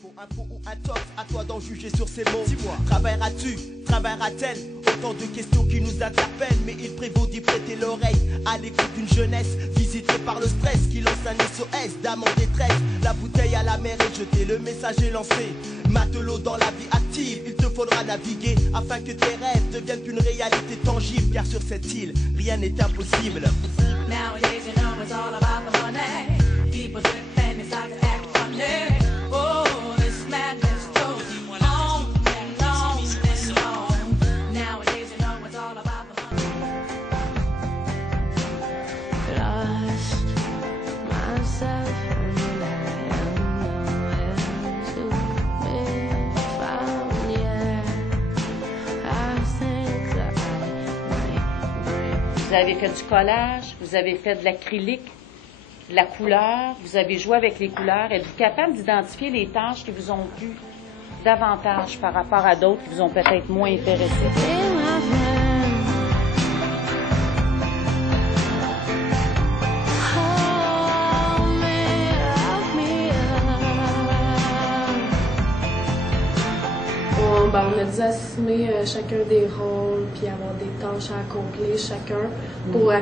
Pour info ou intox, à toi d'en juger sur ces mots. Dis-moi, travailleras-tu, travaillera-t-elle? Autant de questions qui nous interpellent, mais il prévaut d'y prêter l'oreille à l'écoute d'une jeunesse visitée par le stress qui lance un SOS d'âme en détresse. La bouteille à la mer est jetée, le message est lancé. Matelot dans la vie active, il te faudra naviguer afin que tes rêves deviennent une réalité tangible. Car sur cette île, rien n'est impossible. Nowadays, you know it's all about the money. People drink and it's like to act funny. Oh, this madness goes on and on and on. Nowadays, you know it's all about the money. Lost myself and I am nowhere to be found. Yeah, I think that I might break. Vous avez fait du collage, vous avez fait de l'acrylique, de la couleur, vous avez joué avec les couleurs. Êtes-vous capable d'identifier les tâches qui vous ont plu davantage par rapport à d'autres qui vous ont peut-être moins intéressé? In my friend, hold me, wrap me up. On a dû assumer chacun des rôles, puis avoir des tâches à accomplir chacun pour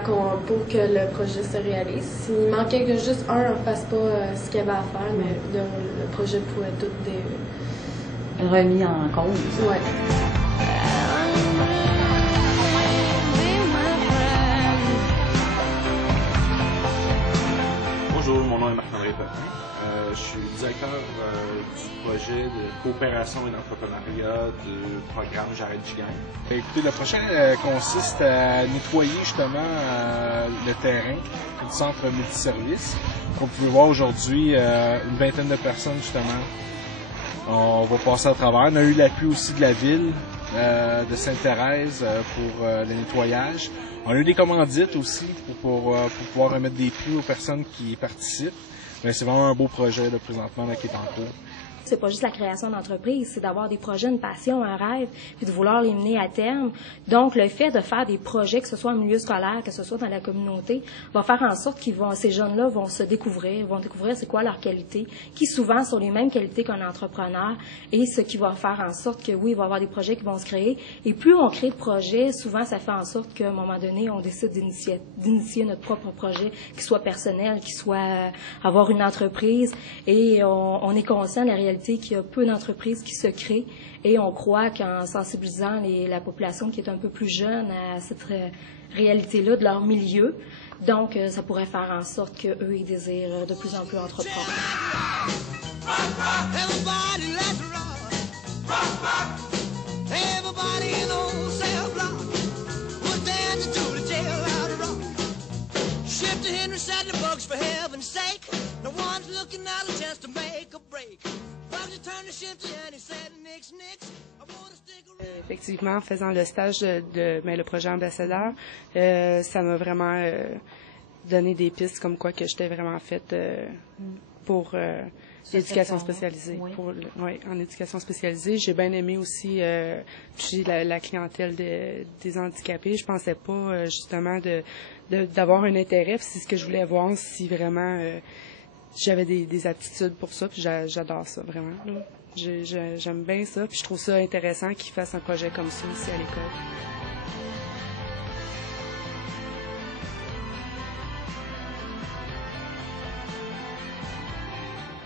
que le projet se réalise. S'il manquait que juste un ne fasse pas ce qu'il y avait à faire, mais le projet pourrait tout Remis en cause. Ouais. Bonjour, mon nom est Marc-André Pepin. Je suis directeur du projet de coopération et d'entrepreneuriat du programme J'arrête Gigan. Écoutez, le projet consiste à nettoyer justement le terrain du centre multiservice. Comme vous pouvez voir aujourd'hui, une vingtaine de personnes justement. On va passer à travers. On a eu l'appui aussi de la ville de Sainte-Thérèse pour le nettoyage. On a eu des commandites aussi pour pouvoir remettre des prix aux personnes qui participent. Mais c'est vraiment un beau projet là, présentement là, qui est en cours. C'est pas juste la création d'entreprise, c'est d'avoir des projets, une passion, un rêve, puis de vouloir les mener à terme. Donc, le fait de faire des projets, que ce soit en milieu scolaire, que ce soit dans la communauté, va faire en sorte ces jeunes-là vont se découvrir, vont découvrir c'est quoi leurs qualités, qui souvent sont les mêmes qualités qu'un entrepreneur, et ce qui va faire en sorte que, oui, il va y avoir des projets qui vont se créer. Et plus on crée de projets, souvent, ça fait en sorte qu'à un moment donné, on décide d'initier notre propre projet, qui soit personnel, qui soit avoir une entreprise, et on est conscient de la réalité qu'il y a peu d'entreprises qui se créent et on croit qu'en sensibilisant la population qui est un peu plus jeune à cette réalité-là de leur milieu, donc ça pourrait faire en sorte qu'eux, ils désirent de plus en plus entreprendre. Effectivement, en faisant le stage le projet ambassadeur, ça m'a vraiment donné des pistes comme quoi que j'étais vraiment faite pour l'éducation spécialisée. Oui. En éducation spécialisée, j'ai bien aimé aussi toucher la clientèle des handicapés. Je pensais pas justement d'avoir un intérêt. C'est ce que je voulais voir si vraiment j'avais des aptitudes pour ça. Puis j'adore ça vraiment. J'aime bien ça, puis je trouve ça intéressant qu'ils fassent un projet comme ça ici à l'école.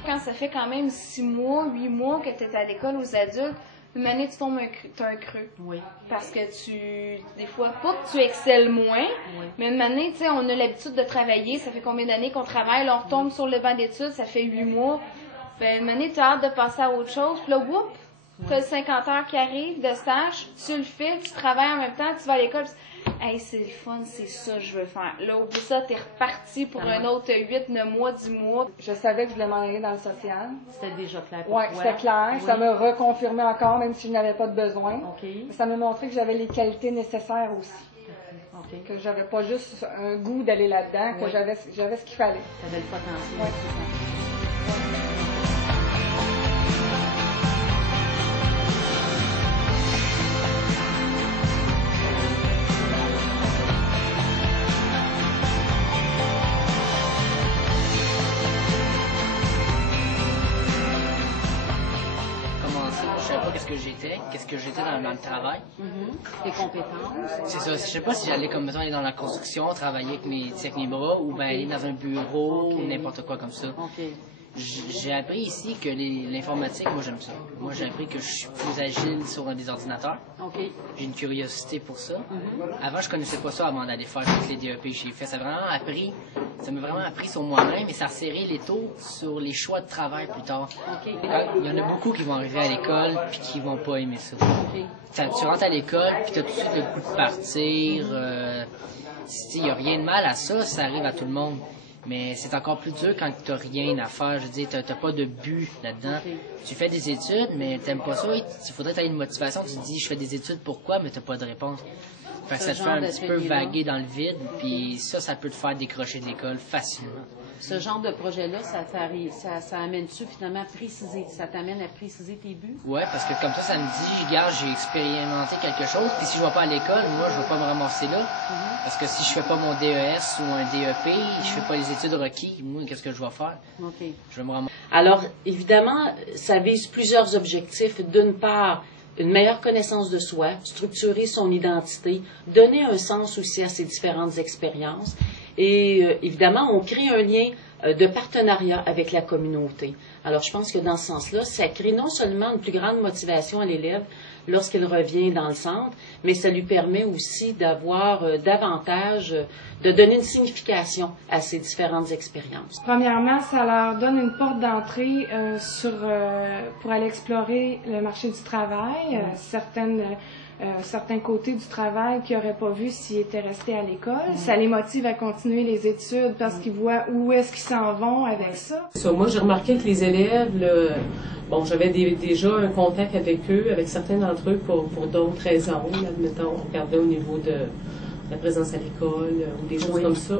Quand ça fait quand même 6 mois, 8 mois que tu es à l'école aux adultes, une année tu tombes t'as un creux. Oui. Parce que des fois, pas que tu excelles moins, mais une année, tu sais, on a l'habitude de travailler, ça fait combien d'années qu'on travaille, là, on retombe sur le banc d'études, ça fait 8 mois. Ben, une année, tu as hâte de passer à autre chose. Puis là, whoop, tu as le 50 heures qui arrive de stage, tu le fais, tu travailles en même temps, tu vas à l'école. Hey, c'est le fun, c'est ça que je veux faire. Là, oublie ça, t'es reparti pour un autre 8, 9 mois, 10 mois. Je savais que je voulais m'en aller dans le social. C'était déjà clair pour toi? Oui, c'était clair. Oui. Ça m'a reconfirmé encore, même si je n'avais pas de besoin. Okay. Ça m'a montré que j'avais les qualités nécessaires aussi. Okay. Que j'avais pas juste un goût d'aller là-dedans, que j'avais ce qu'il fallait. T'avais le potentiel. Oui. que j'étais, qu'est-ce que j'étais dans le travail. Tes compétences. C'est ça. Je sais pas si j'allais comme mettons aller dans la construction, travailler avec mes bras, ou bien aller dans un bureau, ou n'importe quoi comme ça. J'ai appris ici que l'informatique, moi j'aime ça. Moi j'ai appris que je suis plus agile sur des ordinateurs. J'ai une curiosité pour ça. Avant je connaissais pas ça avant d'aller faire toutes les DEP que j'ai fait. Ça m'a vraiment appris sur moi-même et ça a serré les taux sur les choix de travail plus tard. Il y en a beaucoup qui vont arriver à l'école puis qui vont pas aimer ça. Tu rentres à l'école puis tu as tout de suite le goût de partir. Il n'y a rien de mal à ça, ça arrive à tout le monde. Mais c'est encore plus dur quand tu n'as rien à faire. Je veux dire, tu n'as pas de but là-dedans. Tu fais des études, mais tu n'aimes pas ça. Il faudrait que tu aies une motivation. Tu te dis, je fais des études, pourquoi? Mais tu n'as pas de réponse. Fait que ça te fait un petit peu vaguer dans le vide. Puis ça peut te faire décrocher de l'école facilement. Ce genre de projet-là, ça amène-tu finalement à préciser? Ça t'amène à préciser tes buts? Oui, parce que comme ça me dit, regarde, j'ai expérimenté quelque chose, puis si je ne vais pas à l'école, moi, je ne vais pas me ramasser là. Parce que si je fais pas mon DES ou un DEP, je fais pas les études requises, moi, qu'est-ce que je vais faire? Je vais me ramasser. Alors, évidemment, ça vise plusieurs objectifs. D'une part, une meilleure connaissance de soi, structurer son identité, donner un sens aussi à ses différentes expériences. Et évidemment, on crée un lien de partenariat avec la communauté. Alors, je pense que dans ce sens-là, ça crée non seulement une plus grande motivation à l'élève lorsqu'il revient dans le centre, mais ça lui permet aussi d'avoir davantage, de donner une signification à ses différentes expériences. Premièrement, ça leur donne une porte d'entrée pour aller explorer le marché du travail, certains côtés du travail qu'ils n'auraient pas vu s'ils étaient restés à l'école. Ça les motive à continuer les études parce qu'ils voient où est-ce qu'ils s'en vont avec ça. Moi, j'ai remarqué que les élèves, j'avais déjà un contact avec eux, avec certains d'entre eux pour d'autres raisons. Admettons, on regardait au niveau de la présence à l'école ou des choses comme ça.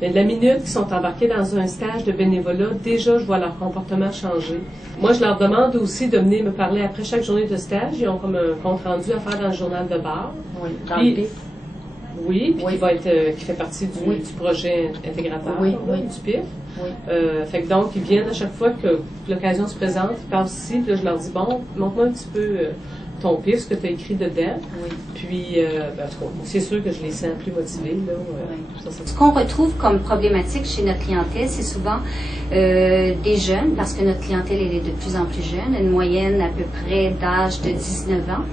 Mais de la minute qu'ils sont embarqués dans un stage de bénévolat, déjà, je vois leur comportement changer. Moi, je leur demande aussi de venir me parler après chaque journée de stage. Ils ont comme un compte-rendu à faire dans le journal de bord. Dans le PIF. Oui, puis qui fait partie du projet intégrateur du PIF. Fait que donc, ils viennent à chaque fois que l'occasion se présente, ils passent ici, puis là, je leur dis, bon, montre-moi un petit peu ton PIF, ce que tu as écrit dedans. Puis, en tout cas, c'est sûr que je les sens plus motivés. Ce qu'on retrouve comme problématique chez notre clientèle, c'est souvent des jeunes, parce que notre clientèle elle est de plus en plus jeune, une moyenne à peu près d'âge de 19 ans.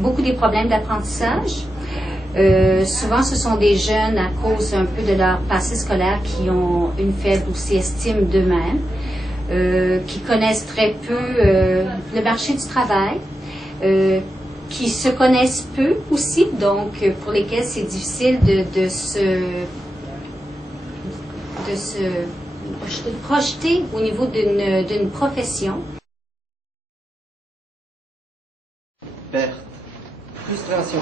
Beaucoup des problèmes d'apprentissage. Souvent, ce sont des jeunes à cause un peu de leur passé scolaire qui ont une faible aussi estime d'eux-mêmes, qui connaissent très peu le marché du travail, qui se connaissent peu aussi, donc pour lesquels c'est difficile de se projeter au niveau d'une profession. Perte. Frustration.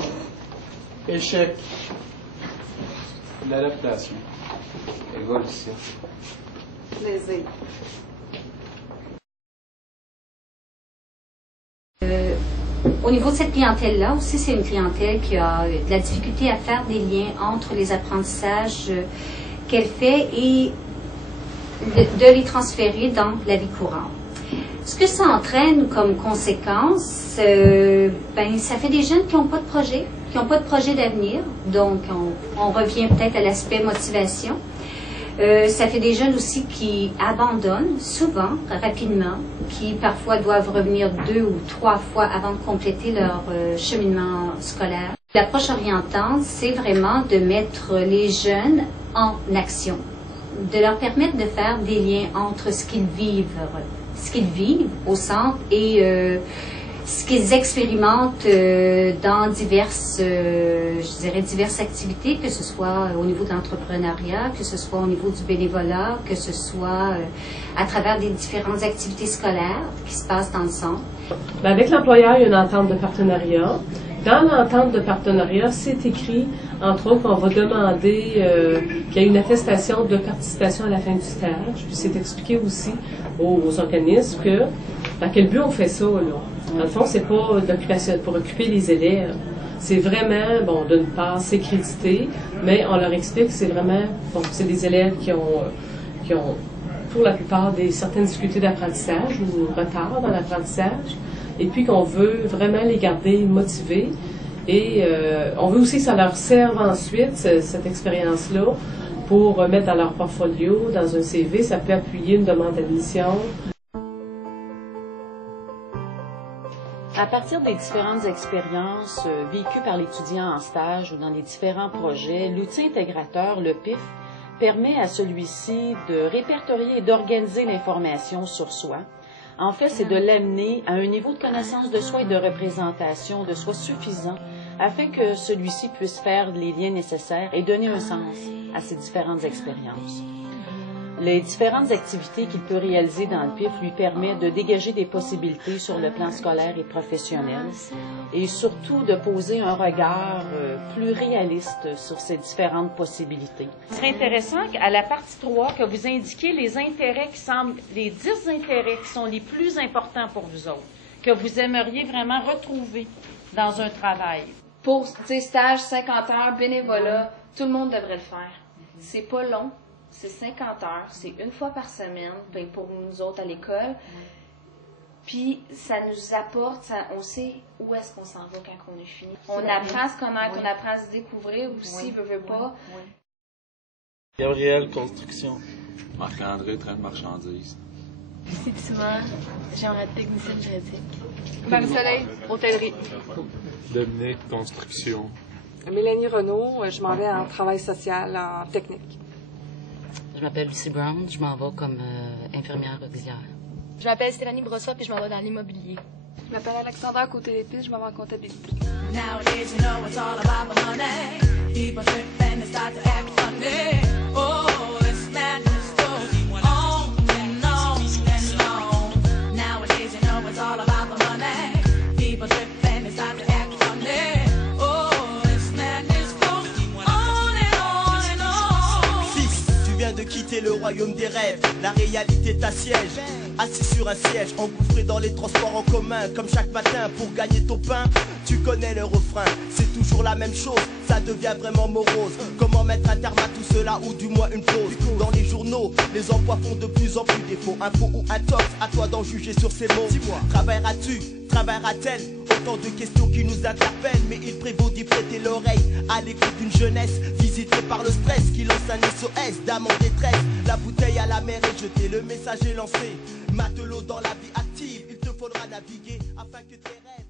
Échec. L'adaptation. Évolution. Plaisir. Au niveau de cette clientèle-là aussi, c'est une clientèle qui a de la difficulté à faire des liens entre les apprentissages qu'elle fait et de les transférer dans la vie courante. Ce que ça entraîne comme conséquence, ça fait des jeunes qui n'ont pas de projet, qui n'ont pas de projet d'avenir. Donc, on revient peut-être à l'aspect motivation. Ça fait des jeunes aussi qui abandonnent souvent, rapidement, qui parfois doivent revenir 2 ou 3 fois avant de compléter leur cheminement scolaire. L'approche orientante, c'est vraiment de mettre les jeunes en action, de leur permettre de faire des liens entre ce qu'ils vivent au centre et ce qu'ils expérimentent dans diverses activités, que ce soit au niveau de l'entrepreneuriat, que ce soit au niveau du bénévolat, que ce soit à travers des différentes activités scolaires qui se passent dans le centre. Avec l'employeur, il y a une entente de partenariat. Dans l'entente de partenariat, c'est écrit, entre autres, qu'on va demander qu'il y ait une attestation de participation à la fin du stage. Puis c'est expliqué aussi aux organismes que, dans quel but on fait ça, là. Dans le fond, c'est pas d'occupation pour occuper les élèves. C'est vraiment, d'une part, c'est crédité, mais on leur explique que c'est vraiment, c'est des élèves qui ont, pour la plupart, certaines difficultés d'apprentissage ou retard dans l'apprentissage. et puis qu'on veut vraiment les garder motivés. Et on veut aussi que ça leur serve ensuite, cette expérience-là, pour mettre dans leur portfolio, dans un CV. Ça peut appuyer une demande d'admission. À partir des différentes expériences vécues par l'étudiant en stage ou dans les différents projets, l'outil intégrateur, le PIF, permet à celui-ci de répertorier et d'organiser l'information sur soi. En fait, c'est de l'amener à un niveau de connaissance de soi et de représentation de soi suffisant afin que celui-ci puisse faire les liens nécessaires et donner un sens à ces différentes expériences. Les différentes activités qu'il peut réaliser dans le PIF lui permettent de dégager des possibilités sur le plan scolaire et professionnel et surtout de poser un regard plus réaliste sur ces différentes possibilités. Ce serait intéressant à la partie 3 que vous indiquiez les intérêts qui semblent, les 10 intérêts qui sont les plus importants pour vous autres, que vous aimeriez vraiment retrouver dans un travail. Pour stage, 50 heures, bénévolat, tout le monde devrait le faire. C'est pas long. C'est 50 heures, c'est une fois par semaine, ben pour nous autres à l'école. Puis ça nous apporte, on sait où est-ce qu'on s'en va quand on est fini. On apprend à se connaître, on apprend à se découvrir aussi, veut pas. Gabriel, construction. Marc-André, train de marchandises. Lucie Pissima, j'aimerais être technicienne juridique. Marie-Soleil, hôtellerie. Dominique, construction. Mélanie Renaud, je m'en vais en travail social, en technique. Je m'appelle Lucie Brown, je m'en vais comme infirmière auxiliaire. Je m'appelle Stéphanie Brossa, puis je m'en vais dans l'immobilier. Je m'appelle Alexandra Côté-Lépice, je m'en vais en comptabilité. Nowadays, you know it's all about the money. People trip and they start to act funny. Oh, this madness goes on and on and on. Nowadays, you know it's all about the money. People trip and they start to act funny. Oh, this madness goes on and on and on. Fils, tu viens de quitter le royaume des rêves. La réalité t'assiège. Assis sur un siège, engouffré dans les transports en commun. Comme chaque matin pour gagner ton pain. Tu connais le refrain, c'est toujours la même chose. Ça devient vraiment morose. Comment mettre un terme à tout cela, ou du moins une pause. Dans les journaux, les emplois font de plus en plus défaut. Info ou intox, à toi d'en juger sur ces mots. Dis-moi, travailleras-tu, travaillera-t-elle? Autant de questions qui nous interpellent. Mais il prévaut d'y prêter l'oreille à l'écoute d'une jeunesse visitée par le stress, qui lance un SOS d'âme en détresse. La bouteille à la mer est jetée, le message est lancé. Matelot dans la vie active, il te faudra naviguer afin que tes rêves